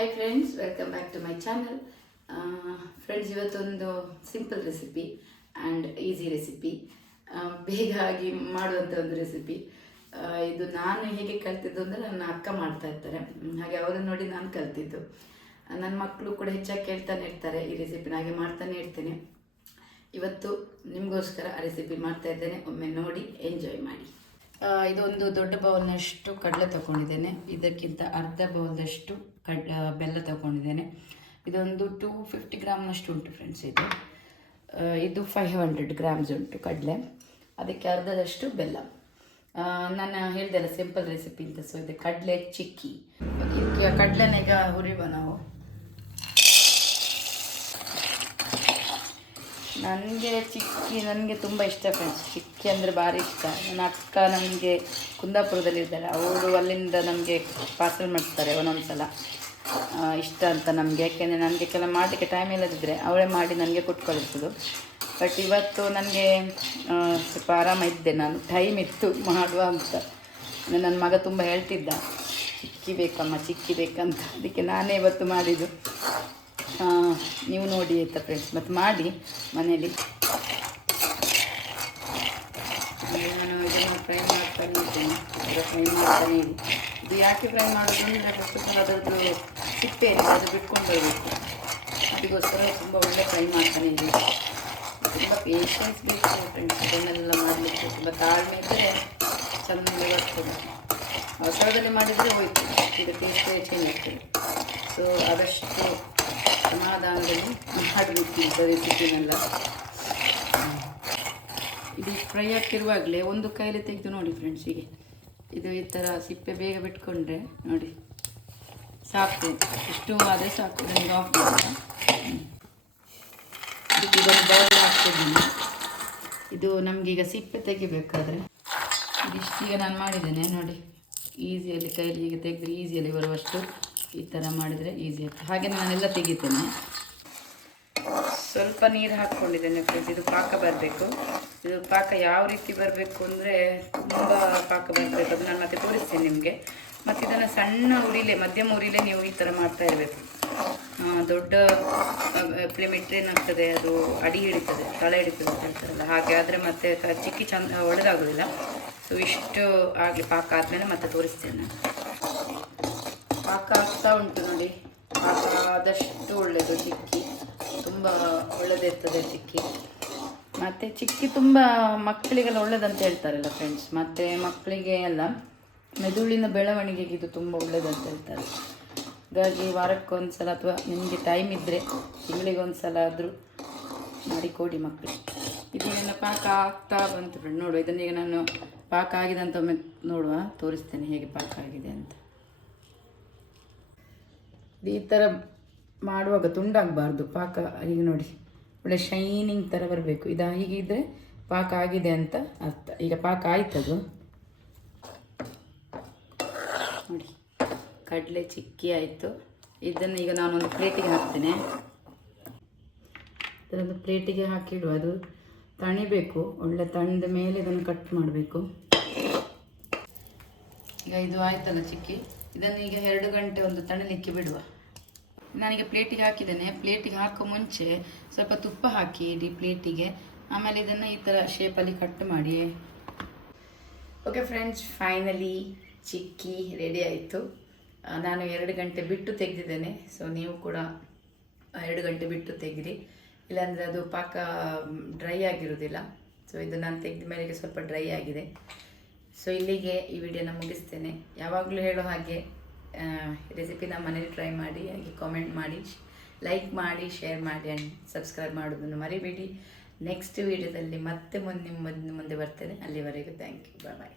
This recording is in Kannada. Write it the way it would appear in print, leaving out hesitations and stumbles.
Hi friends, welcome back to my channel. Friends, ಇವತ್ತೊಂದು simple recipe and easy recipe, ಬೇಗ ಆಗಿ ಮಾಡುವಂಥ ಒಂದು ರೆಸಿಪಿ. ಇದು ನಾನು ಹೇಗೆ ಕಲ್ತಿದ್ದು ಅಂದರೆ ನನ್ನ ಅಕ್ಕ ಮಾಡ್ತಾ ಇರ್ತಾರೆ, ಹಾಗೆ ಅವರನ್ನು ನೋಡಿ ನಾನು ಕಲ್ತಿದ್ದು. ನನ್ನ ಮಕ್ಕಳು ಕೂಡ ಹೆಚ್ಚಾಗಿ ಕೇಳ್ತಾನೆ ಇರ್ತಾರೆ ಈ ರೆಸಿಪಿನ, ಹಾಗೆ ಮಾಡ್ತಾನೆ ಇರ್ತೇನೆ. ಇವತ್ತು ನಿಮಗೋಸ್ಕರ ಆ ರೆಸಿಪಿ ಮಾಡ್ತಾ ಇದ್ದೇನೆ, ಒಮ್ಮೆ ನೋಡಿ ಎಂಜಾಯ್ ಮಾಡಿ. ಇದೊಂದು ದೊಡ್ಡ ಬೌಲ್ನಷ್ಟು ಕಡಲೆ ತಗೊಂಡಿದ್ದೇನೆ, ಇದಕ್ಕಿಂತ ಅರ್ಧ ಬೌಲ್ನಷ್ಟು ಬೆಲ್ಲ ತಗೊಂಡಿದ್ದೇನೆ. ಇದೊಂದು 250 ಗ್ರಾಮ್ನಷ್ಟು ಉಂಟು ಫ್ರೆಂಡ್ಸ್. ಇದು 500 ಗ್ರಾಮ್ಸ್ ಉಂಟು ಕಡಲೆ, ಅದಕ್ಕೆ ಅರ್ಧದಷ್ಟು ಬೆಲ್ಲ. ನಾನು ಹೇಳಿದೆಲ್ಲ ಸಿಂಪಲ್ ರೆಸಿಪಿ ಅಂತ. ಸೊ ಇದು ಕಡಲೆ ಚಿಕ್ಕಿ. ಇದಕ್ಕೆ ಕಡಲೆನ ಈಗ ಹುರಿಯುವ ನಾವು. ನನಗೆ ತುಂಬ ಇಷ್ಟ ಫ್ರೆಂಡ್ಸ್, ಚಿಕ್ಕಿ ಅಂದರೆ ಭಾರಿ ಇಷ್ಟ. ನನ್ನ ಅಕ್ಕ ನನಗೆ ಕುಂದಾಪುರದಲ್ಲಿದ್ದಾರೆ, ಅವರು ಅಲ್ಲಿಂದ ನಮಗೆ ಪಾರ್ಸಲ್ ಮಾಡ್ತಾರೆ ಒಂದೊಂದು ಸಲ. ಇಷ್ಟ ಅಂತ ನಮಗೆ, ಯಾಕೆಂದರೆ ನನಗೆ ಕೆಲವು ಮಾಡಲಿಕ್ಕೆ ಟೈಮ್ ಇಲ್ಲದಿದ್ದರೆ ಅವಳೇ ಮಾಡಿ ನನಗೆ ಕೊಟ್ಟು ಕಳಿಸೋದು. ಬಟ್ ಇವತ್ತು ನನಗೆ ಸ್ವಲ್ಪ ಆರಾಮಿದ್ದೆ, ನಾನು ಟೈಮ್ ಇತ್ತು ಮಾಡುವ ಅಂತ. ನನ್ನ ಮಗ ತುಂಬ ಹೇಳ್ತಿದ್ದ, ಚಿಕ್ಕಿ ಬೇಕಮ್ಮ ಚಿಕ್ಕಿ ಬೇಕಂತ, ಅದಕ್ಕೆ ನಾನೇ ಇವತ್ತು ಮಾಡಿದ್ದು. ನೀವು ನೋಡಿ ಆಯ್ತಾ ಫ್ರೆಂಡ್ಸ್, ಮತ್ತು ಮಾಡಿ ಮನೇಲಿ. ನಾನು ಇದನ್ನು ಫ್ರೈ ಮಾಡ್ತಾನೆ ಇದ್ದೇನೆ, ಇದು ಯಾಕೆ ಫ್ರೈ ಮಾಡೋದು ಅಂದರೆ ಫಸ್ಟ್ ಆಫ್ ಆಲ್ ಅದರದ್ದು ಸಿಪ್ಪೆ ಅದು ಬಿಟ್ಕೊಂಡು ಬರಬೇಕು, ಅದಕ್ಕೋಸ್ಕರ ತುಂಬ ಒಳ್ಳೆ ಫ್ರೈ ಮಾಡ್ತಾನೆ ಇದ್ದೀನಿ. ತುಂಬ ಪೇಷನ್ಸ್ ಬೇಕು ಫ್ರೆಂಡ್ಸ್, ಇದನ್ನೆಲ್ಲ ಮಾಡಲಿಕ್ಕೆ ತುಂಬ ತಾಳ್ಮೆ ಇದ್ದರೆ ಚೆಂದ ಬರ್ತದೆ. ಅವಸರದಲ್ಲಿ ಮಾಡಿದರೆ ಹೋಯ್ತು, ಈಗ ಟೇಸ್ಟೇ ಚೇಂಜ್ ಆಗ್ತದೆ. ಸೊ ಆದಷ್ಟು ಸಮಾಧಾನದಲ್ಲಿ ಮಾಡಬೇಕು ಈ ರೆಸಿಪಿನೆಲ್ಲ. ಇದು ಫ್ರೈ ಆಗ್ತಿರುವಾಗಲೇ ಒಂದು ಕೈಲಿ ತೆಗೆದು ನೋಡಿ ಫ್ರೆಂಡ್ಸ್, ಹೀಗೆ ಇದು ಈ ಥರ ಸಿಪ್ಪೆ ಬೇಗ ಬಿಟ್ಕೊಂಡ್ರೆ ನೋಡಿ ಸಾಕು, ಇಷ್ಟು ಆದರೆ ಸಾಕು. ನನಗೆ ಆಫ್ ಮಾಡೋಣ. ಇದೊಂದು ಬೌಲ್ ಹಾಕ್ತಿದ್ದೀನಿ. ಇದು ನಮಗೀಗ ಸಿಪ್ಪೆ ತೆಗಿಬೇಕಾದ್ರೆ ಇದಿಷ್ಟೀಗ ನಾನು ಮಾಡಿದ್ದೇನೆ ನೋಡಿ, ಈಸಿಯಲ್ಲಿ ಕೈಲಿ ಹೀಗೆ ತೆಗೆದ್ರೆ ಈಸಿಯಲ್ಲಿ ಬರುವಷ್ಟು ಈ ಥರ ಮಾಡಿದರೆ ಈಸಿ ಆಗ್ತದೆ. ಹಾಗೆ ನಾನೆಲ್ಲ ತೆಗಿತೇನೆ. ಸ್ವಲ್ಪ ನೀರು ಹಾಕ್ಕೊಂಡಿದ್ದೇನೆ ಫ್ರೆಂಡ್ಸ್, ಇದು ಪಾಕ ಬರಬೇಕು. ಇದು ಪಾಕ ಯಾವ ರೀತಿ ಬರಬೇಕು ಅಂದರೆ ತುಂಬ ಪಾಕ ಬರಬೇಕು, ಅದು ನಾನು ಮತ್ತೆ ತೋರಿಸ್ತೇನೆ ನಿಮಗೆ. ಮತ್ತು ಇದನ್ನು ಸಣ್ಣ ಉರಿಲೆ, ಮಧ್ಯಮ ಉರಿಲೆ ನೀವು ಈ ಥರ ಮಾಡ್ತಾ ಇರಬೇಕು. ದೊಡ್ಡ ಫ್ಲೇಮ್ ಇಟ್ಟರೆ ಏನಾಗ್ತದೆ, ಅದು ಅಡಿ ಹಿಡಿತದೆ, ತಲೆ ಹಿಡಿತದೆ ಅಂತ ಹೇಳ್ತಾರಲ್ಲ, ಹಾಗೆ ಆದರೆ ಮತ್ತೆ ಚಿಕ್ಕಿ ಚಂದ ಒಳ್ಳೆದಾಗೋದಿಲ್ಲ. ಸೊ ಇಷ್ಟು ಆಗಲಿ, ಪಾಕ ಆದಮೇಲೆ ಮತ್ತೆ ತೋರಿಸ್ತೇನೆ. ಪಾಕ ಆಗ್ತಾ ಉಂಟು ನೋಡಿ, ಪಾಕ ಆದಷ್ಟು ಒಳ್ಳೆಯದು. ಚಿಕ್ಕಿ ತುಂಬ ಒಳ್ಳೆದಿರ್ತದೆ ಚಿಕ್ಕಿ. ಮತ್ತು ಚಿಕ್ಕಿ ತುಂಬ ಮಕ್ಕಳಿಗೆಲ್ಲ ಒಳ್ಳೆದಂತ ಹೇಳ್ತಾರಲ್ಲ ಫ್ರೆಂಡ್ಸ್. ಮತ್ತು ಮಕ್ಕಳಿಗೆ ಎಲ್ಲ ಮೆದುಳಿನ ಬೆಳವಣಿಗೆಗೆ ಇದು ತುಂಬ ಒಳ್ಳೆದಂತ ಹೇಳ್ತಾರೆ. ಹಾಗಾಗಿ ವಾರಕ್ಕೊಂದು ಸಲ ಅಥವಾ ನಿಮಗೆ ಟೈಮ್ ಇದ್ದರೆ ತಿಂಗಳಿಗೊಂದು ಸಲ ಆದರೂ ಮಾಡಿಕೊಡಿ ಮಕ್ಕಳಿಗೆ. ಇದೀಗ ಪಾಕ ಆಗ್ತಾ ಬಂತು ಫ್ರೆಂಡ್, ನೋಡುವ. ಇದನ್ನೀಗ ನಾನು ಪಾಕ ಆಗಿದೆ ಅಂತ ಒಮ್ಮೆ ನೋಡುವ, ತೋರಿಸ್ತೇನೆ ಹೇಗೆ ಪಾಕ ಆಗಿದೆ ಅಂತ. ಈ ಥರ ಮಾಡುವಾಗ ತುಂಡಾಗಬಾರ್ದು ಪಾಕ. ಈಗ ನೋಡಿ ಒಳ್ಳೆ ಶೈನಿಂಗ್ ಥರ ಬರಬೇಕು. ಇದು ಹೀಗಿದ್ದರೆ ಪಾಕ ಆಗಿದೆ ಅಂತ ಅರ್ಥ. ಈಗ ಪಾಕ ಆಯ್ತದು ನೋಡಿ, ಕಡಲೆ ಚಿಕ್ಕಿ ಆಯಿತು. ಇದನ್ನು ಈಗ ನಾನೊಂದು ಪ್ಲೇಟಿಗೆ ಹಾಕ್ತೇನೆ. ಇದೊಂದು ಪ್ಲೇಟಿಗೆ ಹಾಕಿಡುವ, ಅದು ತಣಿಬೇಕು. ಒಳ್ಳೆ ತಣಿದ ಮೇಲೆ ಇದನ್ನು ಕಟ್ ಮಾಡಬೇಕು. ಈಗ ಇದು ಆಯ್ತಲ್ಲ ಚಿಕ್ಕಿ, ಇದನ್ನು ಈಗ 2 ಗಂಟೆ ಒಂದು ತಣಿಲಿಕ್ಕೆ ಬಿಡುವ. ನಾನೀಗ ಪ್ಲೇಟಿಗೆ ಹಾಕಿದ್ದೇನೆ. ಪ್ಲೇಟಿಗೆ ಹಾಕೋ ಮುಂಚೆ ಸ್ವಲ್ಪ ತುಪ್ಪ ಹಾಕಿ ಇಡಿ ಪ್ಲೇಟಿಗೆ, ಆಮೇಲೆ ಇದನ್ನು ಈ ಥರ ಶೇಪಲ್ಲಿ ಕಟ್ ಮಾಡಿ. ಓಕೆ ಫ್ರೆಂಡ್ಸ್, ಫೈನಲಿ ಚಿಕ್ಕಿ ರೆಡಿ ಆಯಿತು. ನಾನು 2 ಗಂಟೆ ಬಿಟ್ಟು ತೆಗೆದಿದ್ದೇನೆ. ಸೊ ನೀವು ಕೂಡ 2 ಗಂಟೆ ಬಿಟ್ಟು ತೆಗೆದಿರಿ, ಇಲ್ಲಾಂದರೆ ಅದು ಪಾಕ ಡ್ರೈ ಆಗಿರೋದಿಲ್ಲ. ಸೊ ಇದು ನಾನು ತೆಗೆದ ಮೇಲೆ ಸ್ವಲ್ಪ ಡ್ರೈ ಆಗಿದೆ. ಸೊ ಇಲ್ಲಿಗೆ ಈ ವಿಡಿಯೋನ ಮುಗಿಸ್ತೇನೆ. ಯಾವಾಗಲೂ ಹೇಳೋ ಹಾಗೆ ರೆಸಿಪಿ ನಮ್ಮ ಮನೇಲಿ ಟ್ರೈ ಮಾಡಿ, ಹಾಗೆ ಕಾಮೆಂಟ್ ಮಾಡಿ, ಲೈಕ್ ಮಾಡಿ, ಶೇರ್ ಮಾಡಿ ಆ್ಯಂಡ್ ಸಬ್ಸ್ಕ್ರೈಬ್ ಮಾಡೋದನ್ನು ಮರಿಬೇಡಿ. ನೆಕ್ಸ್ಟ್ ವಿಡಿಯೋದಲ್ಲಿ ಮತ್ತೆ ಮುಂದೆ ಬರ್ತೇನೆ. ಅಲ್ಲಿವರೆಗೂ ಥ್ಯಾಂಕ್ ಯು, ಬಾಯ್.